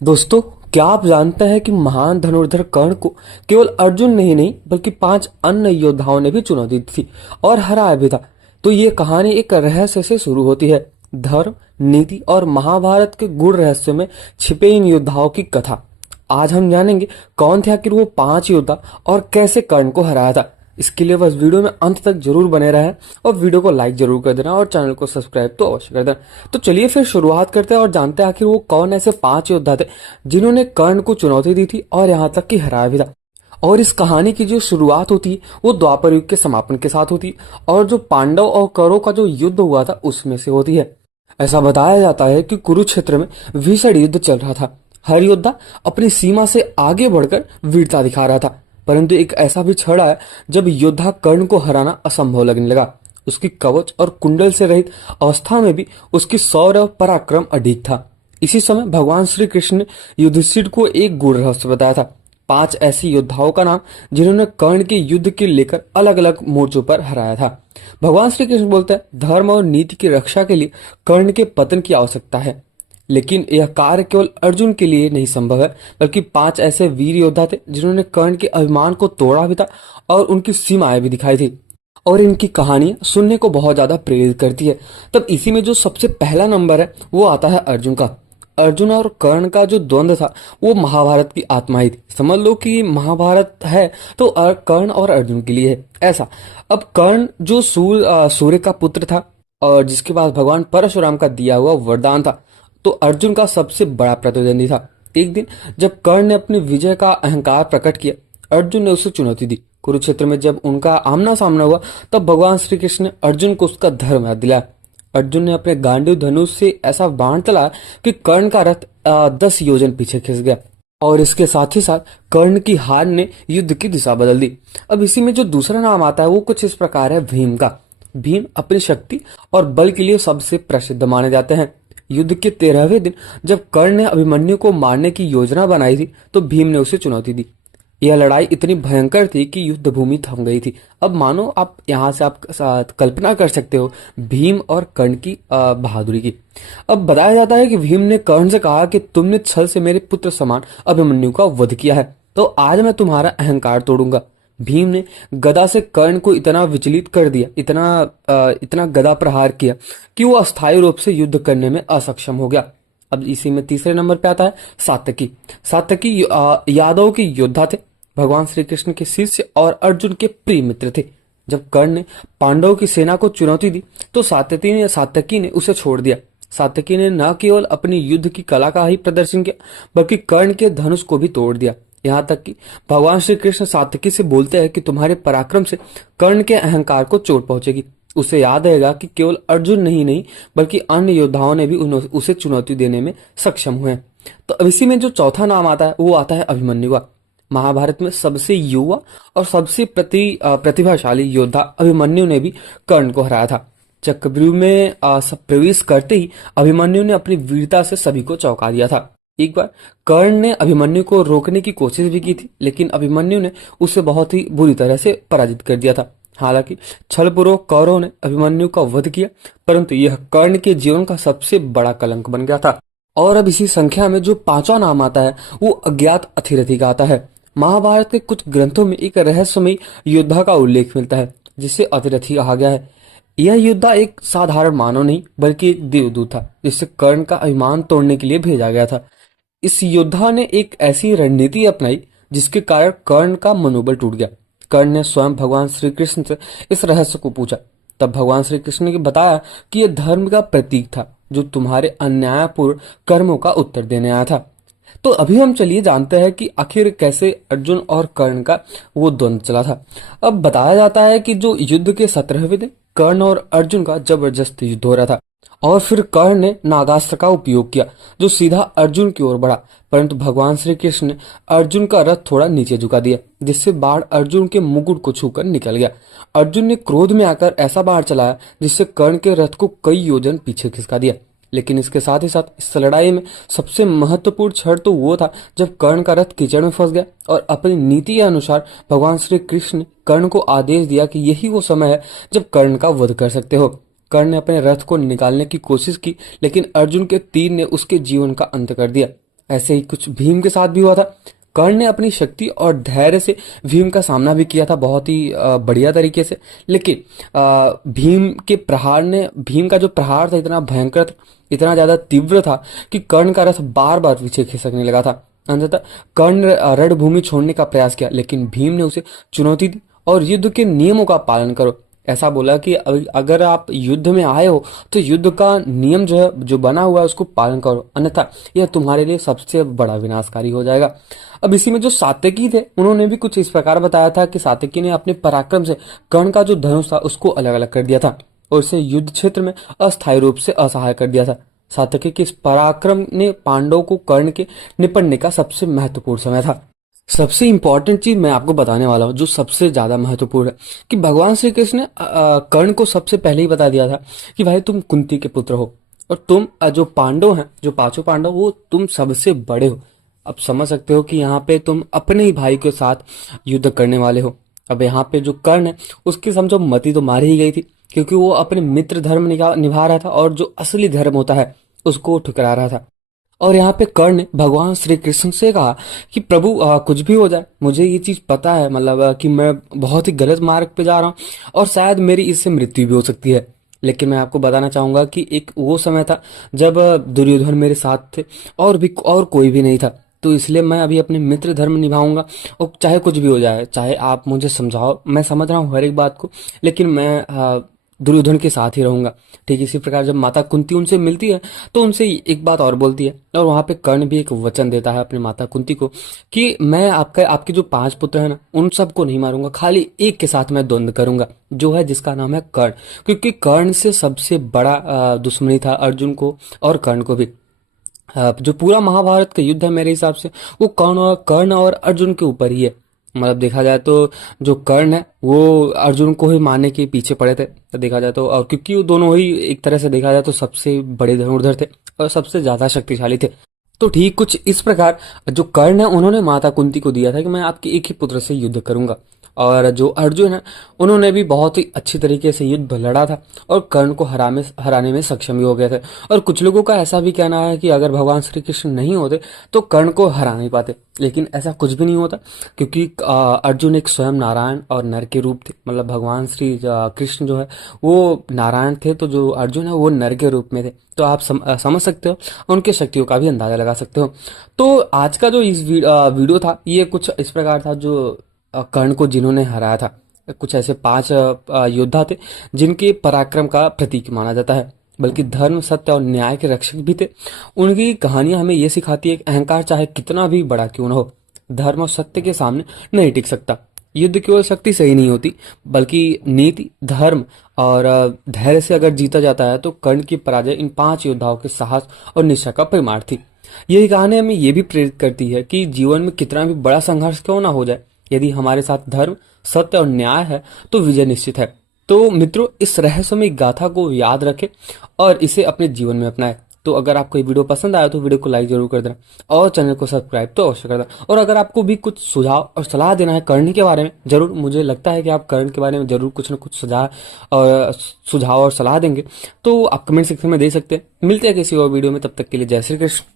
दोस्तों, क्या आप जानते हैं कि महान धनुर्धर कर्ण को केवल अर्जुन नहीं बल्कि 5 अन्य योद्धाओं ने भी चुनौती दी थी और हराया भी था। तो ये कहानी एक रहस्य से शुरू होती है। धर्म, नीति और महाभारत के गूढ़ रहस्यों में छिपे इन योद्धाओं की कथा। आज हम जानेंगे कौन थे आखिर वो 5 योद्धा और कैसे कर्ण को हराया था। इसके लिए बस वीडियो में अंत तक जरूर बने रहें और वीडियो को लाइक जरूर कर देना और चैनल को सब्सक्राइब तो अवश्य कर देना। तो चलिए फिर शुरुआत करते हैं और जानते हैं आखिर वो कौन ऐसे 5 योद्धा थे जिन्होंने कर्ण को चुनौती दी थी और यहाँ तक कि हराया भी था। और इस कहानी की जो शुरुआत होती है वो द्वापर युग के समापन के साथ होती है और जो पांडव और कौरव का जो युद्ध हुआ था उसमें से होती है। ऐसा बताया जाता है कि कुरुक्षेत्र में भीषण युद्ध चल रहा था। हर योद्धा अपनी सीमा से आगे बढ़कर वीरता दिखा रहा था, परंतु एक ऐसा भी क्षण आया जब योद्धा कर्ण को हराना असंभव लगने लगा। उसकी कवच और कुंडल से रहित अवस्था में भी उसकी शौर्य और पराक्रम अडिग था। इसी समय भगवान श्री कृष्ण ने युधिष्ठिर को एक गूढ़ रहस्य बताया था। 5 ऐसी योद्धाओं का नाम जिन्होंने कर्ण के युद्ध के लेकर अलग अलग मोर्चों पर हराया था। भगवान श्री कृष्ण बोलते हैं, धर्म और नीति की रक्षा के लिए कर्ण के पतन की आवश्यकता है, लेकिन यह कार्य केवल अर्जुन के लिए नहीं संभव है, बल्कि 5 ऐसे वीर योद्धा थे जिन्होंने कर्ण के अभिमान को तोड़ा भी था और उनकी सीमाएं भी दिखाई थी। और इनकी कहानियां सुनने को बहुत ज्यादा प्रेरित करती है। तब इसी में जो सबसे पहला नंबर है वो आता है अर्जुन का। अर्जुन और कर्ण का जो द्वंद्व था वो महाभारत की आत्मा ही थी। समझ लो कि महाभारत है तो कर्ण और अर्जुन के लिए है ऐसा। अब कर्ण जो सूर्य का पुत्र था और जिसके पास भगवान परशुराम का दिया हुआ वरदान था, तो अर्जुन का सबसे बड़ा प्रतिद्वंदी था। एक दिन जब कर्ण ने अपनी विजय का अहंकार प्रकट किया, अर्जुन ने उसे चुनौती दी। कुरुक्षेत्र में जब उनका आमना सामना हुआ तब भगवान श्री कृष्ण ने अर्जुन को उसका धर्म याद दिलाया। अर्जुन ने अपने गांडीव धनुष से ऐसा बाण चलाया कि कर्ण का रथ 10 योजन पीछे खिंच गया और इसके साथ ही साथ कर्ण की हार ने युद्ध की दिशा बदल दी। अब इसी में जो दूसरा नाम आता है वो कुछ इस प्रकार है, भीम का। भीम अपनी शक्ति और बल के लिए सबसे प्रसिद्ध माने जाते हैं। युद्ध के 13वें दिन जब कर्ण ने अभिमन्यु को मारने की योजना बनाई थी तो भीम ने उसे चुनौती दी। यह लड़ाई इतनी भयंकर थी कि युद्ध भूमि थम गई थी। अब मानो आप यहाँ से आप कल्पना कर सकते हो भीम और कर्ण की बहादुरी की। अब बताया जाता है कि भीम ने कर्ण से कहा कि तुमने छल से मेरे पुत्र समान अभिमन्यु का वध किया है, तो आज मैं तुम्हारा अहंकार तोड़ूंगा। भीम ने गदा से कर्ण को इतना विचलित कर दिया, इतना गदा प्रहार किया कि वो अस्थायी रूप से युद्ध करने में असक्षम हो गया। अब इसी में तीसरे नंबर पे आता है सात्यकी। सात्यकी यादव के योद्धा थे, भगवान श्री कृष्ण के शिष्य और अर्जुन के प्रिय मित्र थे। जब कर्ण ने पांडवों की सेना को चुनौती दी तो सात्यकी ने उसे छोड़ दिया। सात्यकी ने न केवल अपनी युद्ध की कला का ही प्रदर्शन किया बल्कि कर्ण के धनुष को भी तोड़ दिया। यहाँ तक कि भगवान श्री कृष्ण सात्यकी से बोलते हैं कि तुम्हारे पराक्रम से कर्ण के अहंकार को चोट पहुंचेगी। उसे याद रहेगा कि केवल अर्जुन नहीं बल्कि अन्य योद्धाओं ने भी उसे चुनौती देने में सक्षम हुए हैं। तो अब इसी में जो चौथा नाम आता है वो आता है अभिमन्यु का। महाभारत में सबसे युवा और सबसे प्रतिभाशाली योद्धा अभिमन्यु ने भी कर्ण को हराया था। चक्रव्यूह में सब प्रवेश करते ही अभिमन्यु ने अपनी वीरता से सभी को चौंका दिया था। एक बार कर्ण ने अभिमन्यु को रोकने की कोशिश भी की थी, लेकिन अभिमन्यु ने उसे बहुत ही बुरी तरह से पराजित कर दिया था। हालांकि छलपूर्वक कौरवों ने अभिमन्यु का वध किया, परंतु यह कर्ण के जीवन का सबसे बड़ा कलंक बन गया था। और अब इसी संख्या में जो 5वां नाम आता है वो अज्ञात अथिरथी का आता है। महाभारत के कुछ ग्रंथों में एक रहस्यमयी योद्धा का उल्लेख मिलता है जिसे अतिरथी कहा गया है। यह योद्धा एक साधारण मानव नहीं बल्कि एक देवदूत था जिसे कर्ण का अभिमान तोड़ने के लिए भेजा गया था। इस योद्धा ने एक ऐसी रणनीति अपनाई जिसके कारण कर्ण का मनोबल टूट गया। कर्ण ने स्वयं भगवान श्री कृष्ण से इस रहस्य को पूछा। तब भगवान श्री कृष्ण ने बताया कि यह धर्म का प्रतीक था जो तुम्हारे अन्यायपूर्ण कर्मों का उत्तर देने आया था। तो अभी हम चलिए जानते हैं कि आखिर कैसे अर्जुन और कर्ण का वो द्वंद्व चला था। अब बताया जाता है कि जो युद्ध के 17वें दिन कर्ण और अर्जुन का जबरदस्त युद्ध हो रहा था और फिर कर्ण ने नागास्त्र का उपयोग किया जो सीधा अर्जुन की ओर बढ़ा, परंतु भगवान श्री कृष्ण ने अर्जुन का रथ थोड़ा नीचे झुका दिया जिससे बाण अर्जुन के मुकुट को छूकर निकल गया। अर्जुन ने क्रोध में आकर ऐसा बाण चलाया जिससे कर्ण के रथ को कई योजन पीछे खिसका दिया। लेकिन इसके साथ ही साथ इस लड़ाई में सबसे महत्वपूर्ण क्षण तो वो था जब कर्ण का रथ कीचड़ में फंस गया और अपनी नीति के अनुसार भगवान श्री कृष्ण ने कर्ण को आदेश दिया कि यही वो समय है जब कर्ण का वध कर सकते हो। कर्ण ने अपने रथ को निकालने की कोशिश की, लेकिन अर्जुन के तीर ने उसके जीवन का अंत कर दिया। ऐसे ही कुछ भीम के साथ भी हुआ था। कर्ण ने अपनी शक्ति और धैर्य से भीम का सामना भी किया था बहुत ही बढ़िया तरीके से। लेकिन भीम का जो प्रहार था इतना भयंकर था, इतना ज्यादा तीव्र था कि कर्ण का रथ बार बार पीछे खिसकने लगा था। अंततः कर्ण रणभूमि छोड़ने का प्रयास किया, लेकिन भीम ने उसे चुनौती दी और युद्ध के नियमों का पालन करो, ऐसा बोला कि अगर आप युद्ध में आए हो तो युद्ध का नियम जो है, जो बना हुआ है, उसको पालन करो, अन्यथा यह तुम्हारे लिए सबसे बड़ा विनाशकारी हो जाएगा। अब इसी में जो सात्यकी थे उन्होंने भी कुछ इस प्रकार बताया था कि सात्यकी ने अपने पराक्रम से कर्ण का जो धनुष था उसको अलग अलग कर दिया था और उसे युद्ध क्षेत्र में अस्थायी रूप से असहाय कर दिया था। सात्यकी के इस पराक्रम ने पांडवों को कर्ण के निपटने का सबसे महत्वपूर्ण समय था। सबसे इंपॉर्टेंट चीज मैं आपको बताने वाला हूँ जो सबसे ज्यादा महत्वपूर्ण है कि भगवान श्री कृष्ण ने कर्ण को सबसे पहले ही बता दिया था कि भाई तुम कुंती के पुत्र हो और तुम जो पांडव हैं, जो पांचों पांडव, वो तुम सबसे बड़े हो। अब समझ सकते हो कि यहाँ पे तुम अपने ही भाई के साथ युद्ध करने वाले हो। अब यहाँ पे जो कर्ण है उसकी समझो मति तो मारी ही गई थी, क्योंकि वो अपने मित्र धर्म निभा रहा था और जो असली धर्म होता है उसको ठुकरा रहा था। और यहाँ पे कर्ण ने भगवान श्री कृष्ण से कहा कि प्रभु कुछ भी हो जाए, मुझे ये चीज पता है, मतलब कि मैं बहुत ही गलत मार्ग पे जा रहा हूँ और शायद मेरी इससे मृत्यु भी हो सकती है। लेकिन मैं आपको बताना चाहूंगा कि एक वो समय था जब दुर्योधन मेरे साथ थे और कोई भी नहीं था, तो इसलिए मैं अभी अपने मित्र धर्म निभाऊंगा और चाहे कुछ भी हो जाए, चाहे आप मुझे समझाओ, मैं समझ रहा हूँ हर एक बात को, लेकिन मैं दुर्योधन के साथ ही रहूंगा। ठीक इसी प्रकार जब माता कुंती उनसे मिलती है तो उनसे एक बात और बोलती है और वहां पे कर्ण भी एक वचन देता है अपनी माता कुंती को कि मैं आपके जो 5 पुत्र हैं ना उन सबको नहीं मारूंगा, खाली एक के साथ मैं द्वंद्व करूंगा, जो है जिसका नाम है कर्ण। क्योंकि कर्ण से सबसे बड़ा दुश्मनी था अर्जुन को और कर्ण को भी। जो पूरा महाभारत का युद्ध है मेरे हिसाब से वो कर्ण और अर्जुन के ऊपर ही है। मतलब देखा जाए तो जो कर्ण है वो अर्जुन को ही मारने के पीछे पड़े थे, तो देखा जाए तो, और क्योंकि वो दोनों ही एक तरह से देखा जाए तो सबसे बड़े धनुर्धर थे और सबसे ज्यादा शक्तिशाली थे। तो ठीक कुछ इस प्रकार जो कर्ण है उन्होंने माता कुंती को दिया था कि मैं आपके एक ही पुत्र से युद्ध करूंगा। और जो अर्जुन है उन्होंने भी बहुत ही अच्छी तरीके से युद्ध लड़ा था और कर्ण को हराने में सक्षम भी हो गए थे। और कुछ लोगों का ऐसा भी कहना है कि अगर भगवान श्री कृष्ण नहीं होते तो कर्ण को हरा नहीं पाते, लेकिन ऐसा कुछ भी नहीं होता, क्योंकि अर्जुन एक स्वयं नारायण और नर के रूप थे। मतलब भगवान श्री कृष्ण जो है वो नारायण थे, तो जो अर्जुन है वो नर के रूप में थे। तो आप समझ सकते हो, उनके शक्तियों का भी अंदाजा लगा सकते हो। तो आज का जो इस वीडियो था ये कुछ इस प्रकार था, जो कर्ण को जिन्होंने हराया था। कुछ ऐसे 5 योद्धा थे जिनके पराक्रम का प्रतीक माना जाता है, बल्कि धर्म, सत्य और न्याय के रक्षक भी थे। उनकी कहानियां हमें यह सिखाती है कि अहंकार चाहे कितना भी बड़ा क्यों न हो, धर्म और सत्य के सामने नहीं टिक सकता। युद्ध केवल शक्ति से ही नहीं होती, बल्कि नीति, धर्म और धैर्य से अगर जीता जाता है। तो कर्ण की पराजय इन 5 योद्धाओं के साहस और निष्ठा का परिमाण थी। यही कहानी हमें यह भी प्रेरित करती है कि जीवन में कितना भी बड़ा संघर्ष क्यों ना हो जाए, यदि हमारे साथ धर्म, सत्य और न्याय है तो विजय निश्चित है। तो मित्रों, इस रहस्यमय गाथा को याद रखें और इसे अपने जीवन में अपनाएं। तो अगर आपको ये वीडियो पसंद आया तो वीडियो को लाइक जरूर कर देना और चैनल को सब्सक्राइब तो अवश्य कर देना। और अगर आपको भी कुछ सुझाव और सलाह देना है कर्ण के बारे में, जरूर, मुझे लगता है कि आप कर्ण के बारे में जरूर कुछ ना कुछ सुझाव और सलाह देंगे, तो आप कमेंट सेक्शन में दे सकते हैं। मिलते हैं किसी और वीडियो में, तब तक के लिए जय श्री कृष्ण।